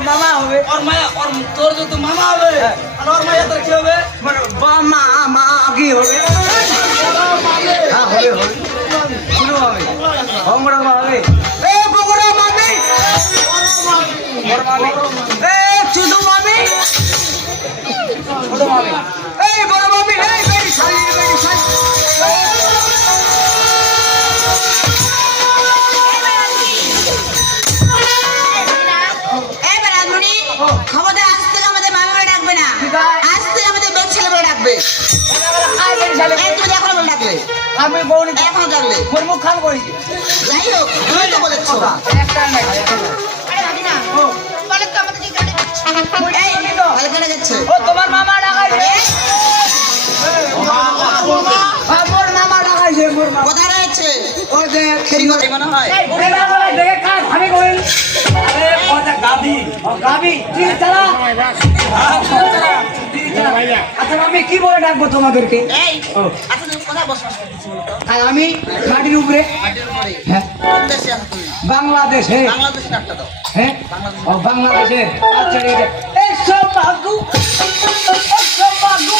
মামা হবে তোর যদি মামা হবে আর মাইয়া তোর কি হবে মা মা কি হবে হ্যাঁ হবে হবে শুরু হবে বড় হবে এ বড় মামি বড় মামি এ ছোট মামি ছোট মামি এই বড় মামি এই বেরি শালি খবরদার আজ থেকে আমাদের মামি বলে ডাকবে না, আজ থেকে আমাদের বেগ ছেলে বলে ডাকবে। তুমি এখনো বলে ডাকলে আমি বউনি এখনো ডাকলে মোর মুখ খাল করি যাই হোক তুমি তো বলেছো একটা নাই আরে ভাবি না বলে তো আমাদের কি কাটে এই তো ভালো করে যাচ্ছে ও তোমার মামা ডাকাইছে মোর মামা ডাকাইছে মোর মামা কোথায় রয়েছে ও যে খেরি করে মনে হয় ওরে বাবা দেখে কাজ আমি কইল আরে কথা গাবি ও গাবি তুই চালা আচ্ছা আমি কি বলে ডাকবো তোমাদেরকে এই আচ্ছা তুমি কোথায় বসবাস করছো আর আমি মাটির উপরে হ্যাঁ কোন দেশে আছো তুমি বাংলাদেশে বাংলাদেশের একটা দাও হ্যাঁ ও বাংলাদেশে আচ্ছা এই সব বাগু সব বাগু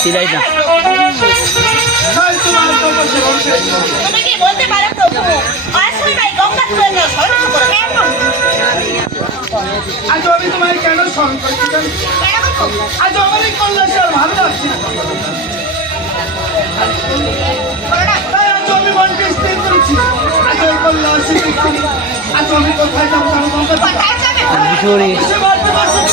সিলাই না তুমি কি বলতে পারো প্রভু আসলে ভাই গঙ্গা তুলে দাও স্মরণ করো কেমন আজ আমি তোমায় কেন স্মরণ করছি জানো? আজ আমার এই কল্যাণে আর ভালো লাগছে না। তাই আজ আমি মনকে স্থির করেছি আজ ওই কল্যাণ শিখেছি আজ আমি কোথায় যাবো জানো গঙ্গা কোথায় যাবে সে মারতে পারছো তো?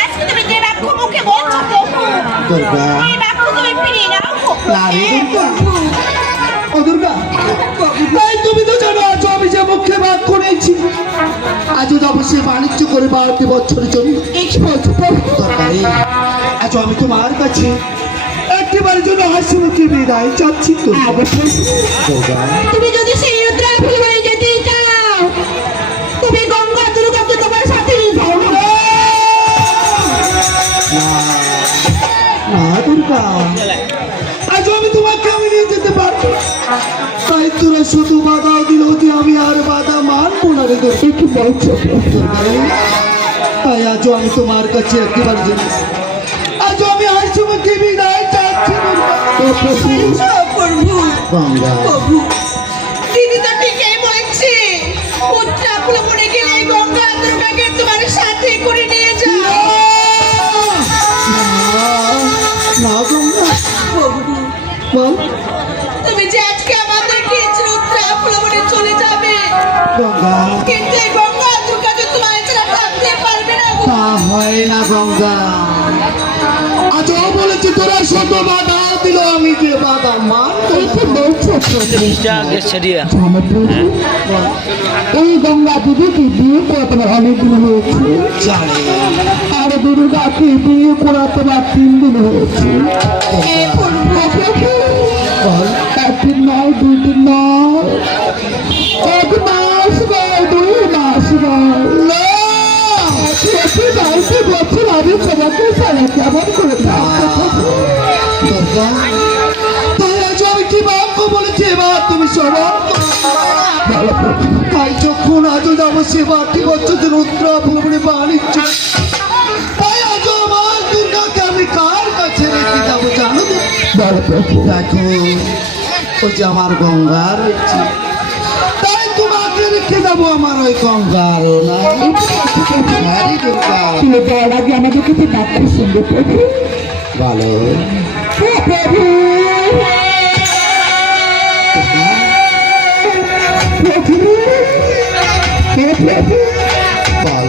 আজকে তুমি যে বাক্য মুখে বলছো প্রভু এই বাক্য তুমি ফিরিয়ে নাও ও দুর্গা তাই তুমি তো জানো আজ আমি যে মুখে বাদ করেছি আজ অবশ্যই বাণিজ্য করে 12টি বছরের জন্য দরকারি আজ আমি তোমার কাছে একটিবারের জন্য হাসি মুখে বিদায় চাচ্ছি তো তুমি যদি সেই রুদ্রাফুল হয়ে যেতে চাও তুমি গঙ্গা দুর্গাকে তোমার সাথে নিয়ে যাও না দুর্গা আজ আমি তোমাকে আমি নিয়ে যেতে পারবো তাই তোরা শুধু বাধাও দিল যে আমি আর বাধা মানবো না রে দুর্গা কি বলছো তাই আজ আমি তোমার কাছে একটিবার জন্য আজ আমি হাসি মুখে বিদায় চাচ্ছি গঙ্গা দিদি তো ঠিকই বলছে রুদ্রাফুল মরে গেলে গঙ্গা দুর্গাকে তোমার সাথে করে নিয়ে যাও না গঙ্গা বল তুমি যে আজকে আমাদেরকে রুদ্রাফুল মরে চলে যাবে গঙ্গা কিন্তু এই গঙ্গা দুর্গা তো তোমার ছাড়া থাকতে পারবে না গো। তা হয় না গঙ্গা আজ ও বলেছে তোরা শত বাধা দিল আমি যে বাধা মানবো এই গঙ্গা দিদিকে বিয়ে করে তোমার অনেকদিন হয়েছে জানে আর দুর্গাকে বিয়ে করা তোমার 3 দিন হয়েছে একদিন নয় 2 দিন নয় 1 মাস নয় 2 মাস নয় বছর আমি তোমাকে সারা কেমন করে তাই আজ আমি কি বাক্য বলেছি এবার তুমি সবার তাই যখন আজ যাবো সে 12টি বছর রুদ্রাফুল বাণিজ্য তাই আজ আমার দুর্গাকে আমি কার কাছে রেখে যাবো জানো দেখো ওই যে আমার গঙ্গা রয়েছে তাই তোমাকে রেখে যাবো আমার ওই গঙ্গার আমাদের কাছে বাক্য শুনবে প্রভু ভালো প্রভু বল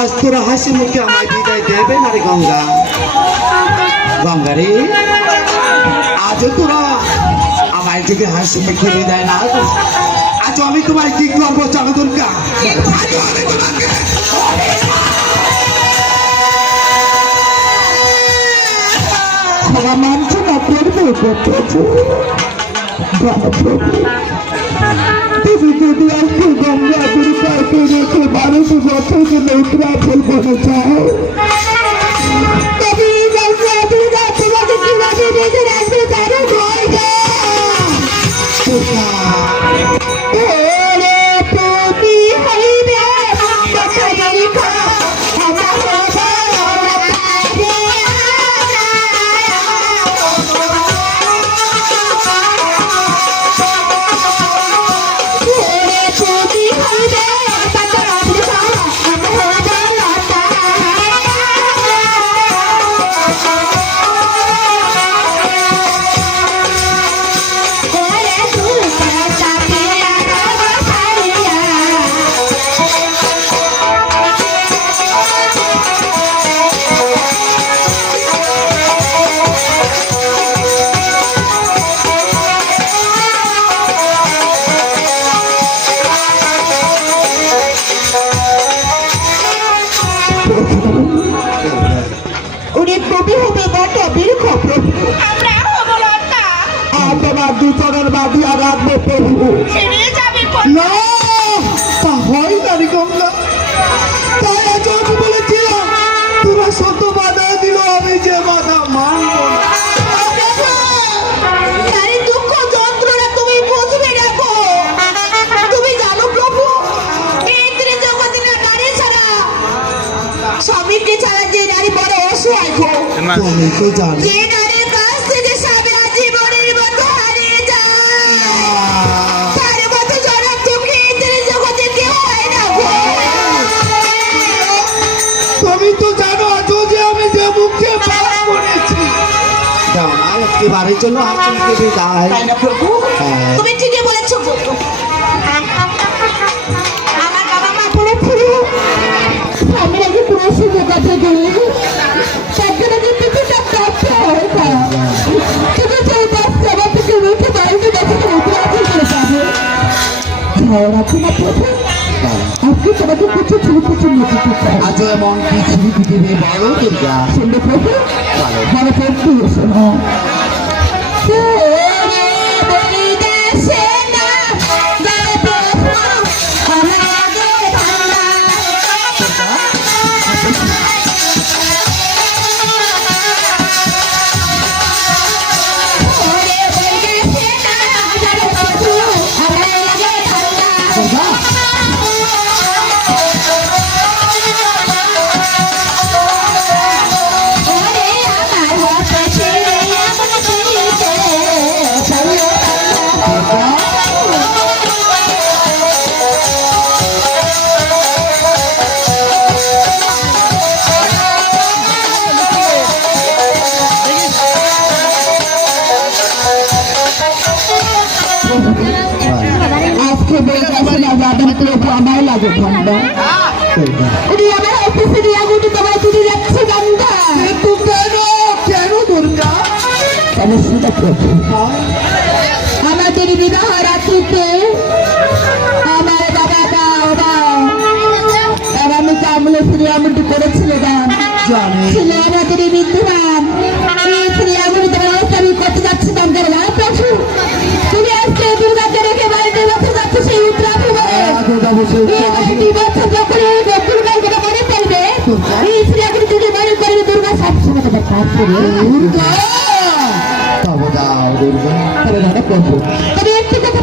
আজ তোরা হাসি মুখে আমায় বিদায় দেবে না রে গঙ্গা। গঙ্গা রে, আজও তোরা আমায় যদি হাসি মুখে বিদায় না দাও, আজ আমি তোমায় কি করবো জানো দুর্গা? ক্ষমা মানছো না করবো তুমি যদি আজকে গঙ্গা দুর্গাকে রেখে 12 বছর জন্য উত্তরাফল বনে চাও, তবে গঙ্গা দুর্গা তোমাকে কিভাবে রেখে রাখবে তারও ভয় নেই। তোমার দুচরের বাঁধিয়া রাখবো প্রভু। না, তা হয় না রে গঙ্গা। তাই আজ আমি বলেছিলাম তোরা শত বাধা দিল, আমি যে বাধা মানব না। দুঃখ যন্ত্রণা তুমি বুঝবে রাখো। তুমি জানো প্রভু, এই জগতে না নারী ছাড়া, স্বামীকে ছাড়া যে নারী বড় অসহায় গো। তুমি তো জানো যে নারীর কাছ থেকে স্বামীরা জীবনের মতো হারিয়ে যায়, তার মতো জনক দুঃখে এই জগতে কেউ হয় না গো। তুমি তো জানো আজও যে আমি যে মুখে পাপ করেছি। দাও না আজকে বাড়ির জন্য আপনাকে বিদায়। তাই না প্রভু? হ্যাঁ। তুমি ঠিকই বলেছো প্রভু। আমার বাবা মা বলেছিল স্বামীর আগে তোমার সঙ্গে কথা বলি, তার জন্য যে কিছুটা কষ্ট হয় না। তুমি সেই বাচ্চা আমার থেকে রুখে বাড়িতে দেখে তোমার চলে যাবে। রাখি না প্রভু, আজকে তোমাকে কিছু ছিল কিছু নিতে চাই। আজ এমন পৃথিবী পৃথিবী বড় দুর্গা। শুনবে প্রভু, ভালো করতে শোনো। গো গঙ্গা উনি আমার অফিসে দিয়ে আগুনে তোমায় তুলে যাচ্ছে গঙ্গা কিন্তু কেন দুর্গা কেন শুনে প্রভু আমাদের বিবাহ রাত্রিতে আমার বাবা আমি কামলে ফিরে আমুটি করেছিল গান জানি ছিল আমাদের এই বিদ্যমান এই ফিরে আমুটি তোমার অবস্থা আমি করতে যাচ্ছি গঙ্গার গান প্রভু তুমি আজকে দুর্গাকে রেখে বাড়িতে বসে যাচ্ছে সেই উত্তরাভু এই বছর যখন এই দক্ষিণ গঙ্গা মনে পড়বে এই ফিরে আমুটি যদি মনে করবে দুর্গা সবসময় তোমার কাজ করবে দুর্গা তবে দাও দুর্গা তবে একটি কথা